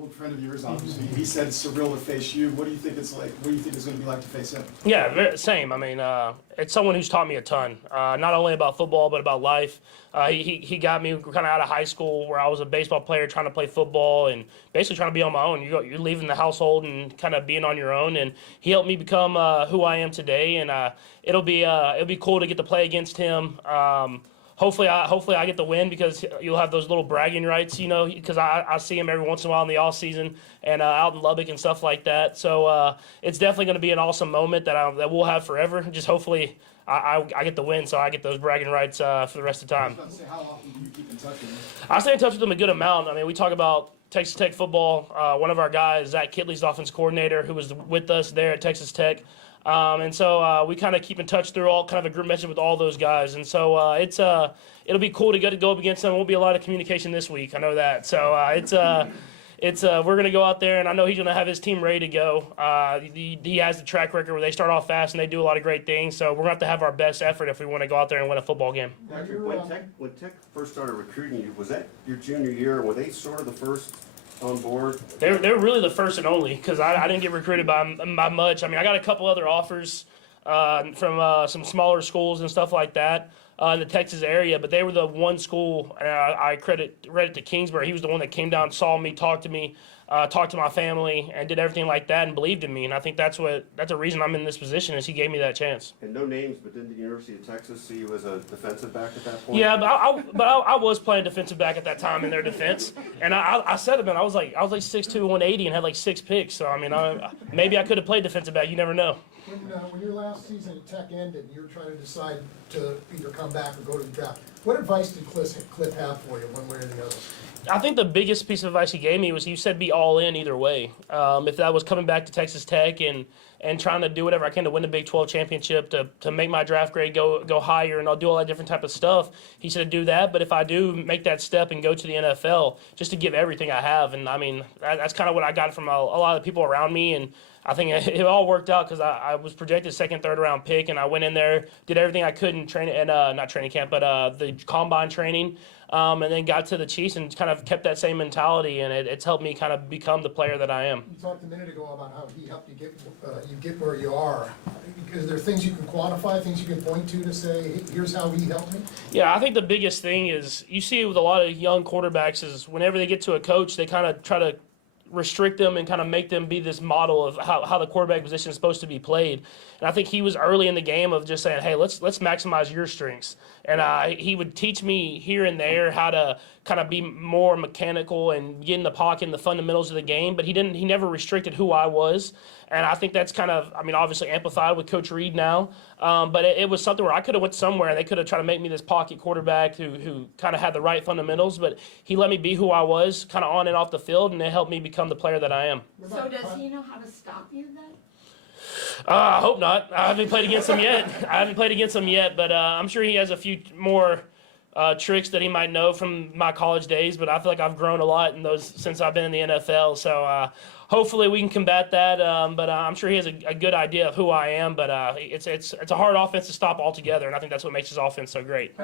old friend of yours, obviously. He said it's surreal to face you. What do you think it's like? What do you think it's going to be like to face him? Yeah, same. I mean, it's someone who's taught me a ton, not only about football, but about life. He got me kind of out of high school where I was a baseball player trying to play football and basically trying to be on my own. You're leaving the household and kind of being on your own, and he helped me become who I am today. And it'll be cool to get to play against him. Hopefully I get the win because you'll have those little bragging rights, because I see him every once in a while in the off season and out in Lubbock and stuff like that. So it's definitely going to be an awesome moment that we'll have forever. Just hopefully I get the win, so I get those bragging rights for the rest of the time. I was about to say, how often do you keep in touch with him? I stay in touch with him a good amount. I mean, we talk about Texas Tech football. One of our guys, Zach Kitley's the offensive coordinator, who was with us there at Texas Tech. And so we kind of keep in touch through all kind of a group message with all those guys. And so it'll be cool to go up against them. There won't be a lot of communication this week. I know that. So we're going to go out there, and I know he's going to have his team ready to go. He has the track record where they start off fast and they do a lot of great things. So we're going to have our best effort if we want to go out there and win a football game. Patrick, when Tech first started recruiting you, was that your junior year? Were they sort of the first on board? They're really the first and only because I didn't get recruited by much. I mean, I got a couple other offers from some smaller schools and stuff like that in the Texas area, but they were the one school, and I credit to Kingsbury. He was the one that came down, saw me, talked to me, talked to my family, and did everything like that and believed in me. And I think that's a reason I'm in this position is he gave me that chance. And no names, but didn't the University of Texas see you as a defensive back at that point? Yeah, but I was playing defensive back at that time in their defense, and I said it, man. I was like 6'2", 180, and had like 6 picks. So I mean, maybe I could have played defensive back. You never know. When your last season at Tech ended, and you were trying to decide to either come back or go to the draft, what advice did Kliff have for you, one way or the other? I think the biggest piece of advice he gave me was he said be all in either way. If that was coming back to Texas Tech and trying to do whatever I can to win the Big 12 championship, to make my draft grade go higher, and I'll do all that different type of stuff, he said do that. But if I do make that step and go to the NFL, just to give everything I have. And I mean, that's kind of what I got from a lot of the people around me. And I think it all worked out because I was projected second, third round pick, and I went in there, did everything I could in not training camp, but the combine training, and then got to the Chiefs and kind of kept that same mentality, and it's helped me kind of become the player that I am. You talked a minute ago about how he helped you get where you are. Is there things you can quantify, things you can point to say, hey, here's how he helped me? Yeah, I think the biggest thing is you see with a lot of young quarterbacks is whenever they get to a coach, they kind of try to restrict them and kind of make them be this model of how the quarterback position is supposed to be played. And I think he was early in the game of just saying, hey, let's maximize your strengths. And he would teach me here and there how to kind of be more mechanical and get in the pocket and the fundamentals of the game, but he never restricted who I was. And I think that's kind of, I mean, obviously amplified with Coach Reed now, but it was something where I could have went somewhere and they could have tried to make me this pocket quarterback who kind of had the right fundamentals, but he let me be who I was kind of on and off the field, and it helped me become the player that I am. So does he know how to stop you then? I hope not. I haven't played against him yet, but I'm sure he has a few more tricks that he might know from my college days, but I feel like I've grown a lot in those since I've been in the NFL. So hopefully we can combat that. But I'm sure he has a good idea of who I am. But it's a hard offense to stop altogether, and I think that's what makes his offense so great.